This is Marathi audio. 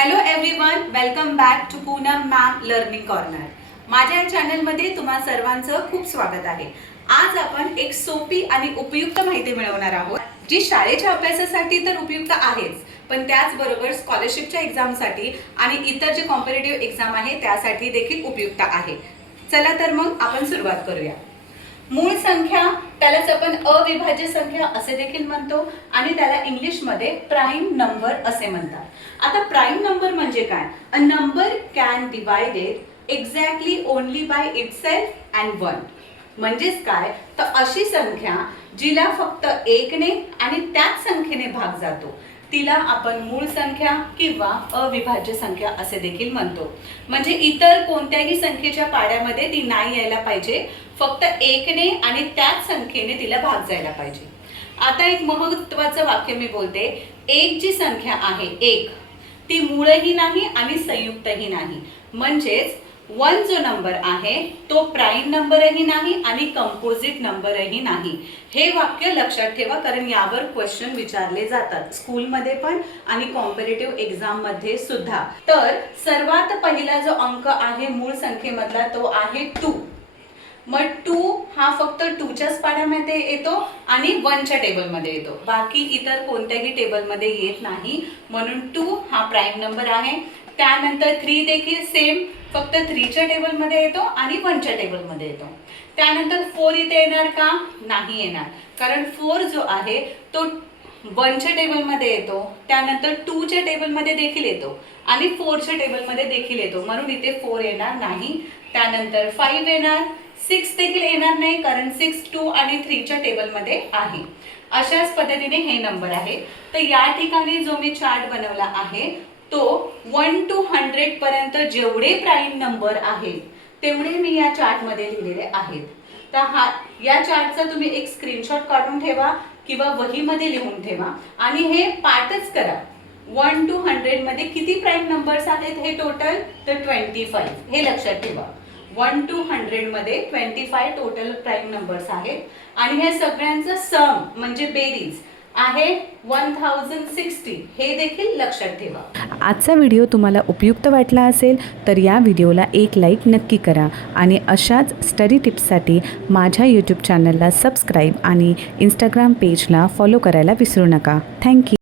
Hello everyone, welcome back to Poonam ma'am learning corner. माझ्या चॅनलमध्ये तुम्हा सर्वांचं खूप स्वागत आहे। आज आपण एक सोपी आणि उपयुक्त माहिती मिळवणार आहोत, जी शाळेच्या अभ्यासासाठी तर उपयुक्त आहेच, पण त्याचबरोबर स्कॉलरशिपच्या एक्झामसाठी आणि इतर जे कॉम्पिटिटिव्ह एक्झाम आहे त्यासाठी देखील उपयुक्त आहे। चला तर मग आपण सुरुवात करूया। मूळ संख्या त्यालाच आपण अविभाज्य संख्या असे देखील म्हणतो आणि त्याला इंग्लिशमध्ये प्राइम नंबर असे म्हणतात। आता प्राइम नंबर म्हणजे काय? A number can divided exactly only by itself and 1। म्हणजेच काय, तर अशी संख्या जिला फक्त 1 ने आणि त्याच संख्येने भाग जातो तिला आपण मूळ संख्या किंवा अविभाज्य संख्या असे देखील म्हणतो। म्हणजे इतर कोणत्याही संख्येच्या पाड्यामध्ये ती नाही यायला पाहिजे, फक्त 1 ने आणि त्याच संख्येने तिला भाग जायला पाहिजे। आता एक महत्त्वाचं वाक्य मी बोलते, एक जी संख्या आहे 1 ती मूळही नाही आणि संयुक्तही नाही। म्हणजेच 1 जो नंबर आहे तो प्राइम नंबरही नाही आणि कंपोजिट नंबरही नाही। हे वाक्य लक्षात ठेवा, कारण यावर क्वेश्चन विचारले जातात स्कूलमध्ये पण आणि कॉम्पिटिटिव्ह एक्झाम मध्ये सुद्धा। तर सर्वात पहिला जो अंक आहे मूळ संख्येमधला तो आहे 2। मग 2 हा फक्त 2 च्याच पाड्यामध्ये येतो आणि 1 च्या टेबलमध्ये येतो, बाकी इतर कोणत्याही टेबलमध्ये येत नाही, म्हणून 2 हा प्राइम नंबर आहे। त्यानंतर 3 देखील सेम, फक्त 3 च्या टेबलमध्ये येतो आणि 1 च्या टेबलमध्ये येतो। त्यानंतर 4 इथे येणार का? नाही येणार, कारण 4 जो आहे तो 1 च्या टेबलमध्ये येतो, त्यानंतर 2 च्या टेबलमध्ये देखील येतो आणि 4 च्या टेबलमध्ये देखील येतो, म्हणून इथे 4 येणार नाही। त्यानंतर 5 येणार, 6 देखील येणार नाही, कारण 6 2 आणि 3 च्या टेबलमध्ये आहे। अशाच पद्धतीने हे नंबर आहे। तर या ठिकाणी जो मी चार्ट बनवला आहे तो 1 to 100 पर्यंत जेवढे प्राइम नंबर आहेत तेवढे मी या चार्ट मध्ये लिहिलेले आहेत। तर या चार्टचा तुम्ही एक स्क्रीनशॉट काढून ठेवा किंवा वहीमध्ये लिहून ठेवा आणि हे पाठच करा। 1 to 100 मध्ये किती प्राइम नंबर्स आहेत हे टोटल? तर 25। हे लक्षात ठेवा, 1 to 100 मध्ये 25 टोटल प्राइम नंबर्स आहेत आणि हे सगळ्यांचं सम म्हणजे बेरीज आहे 1060। हे देखील लक्षात ठेवा। आजचा व्हिडिओ तुम्हाला उपयुक्त वाटला असेल तर या व्हिडिओला एक लाईक नक्की करा आणि अशाच स्टडी टिप्ससाठी माझ्या यूट्यूब चॅनलला सबस्क्राईब आणि इंस्टाग्राम पेजला फॉलो करायला विसरू नका। थँक्यू।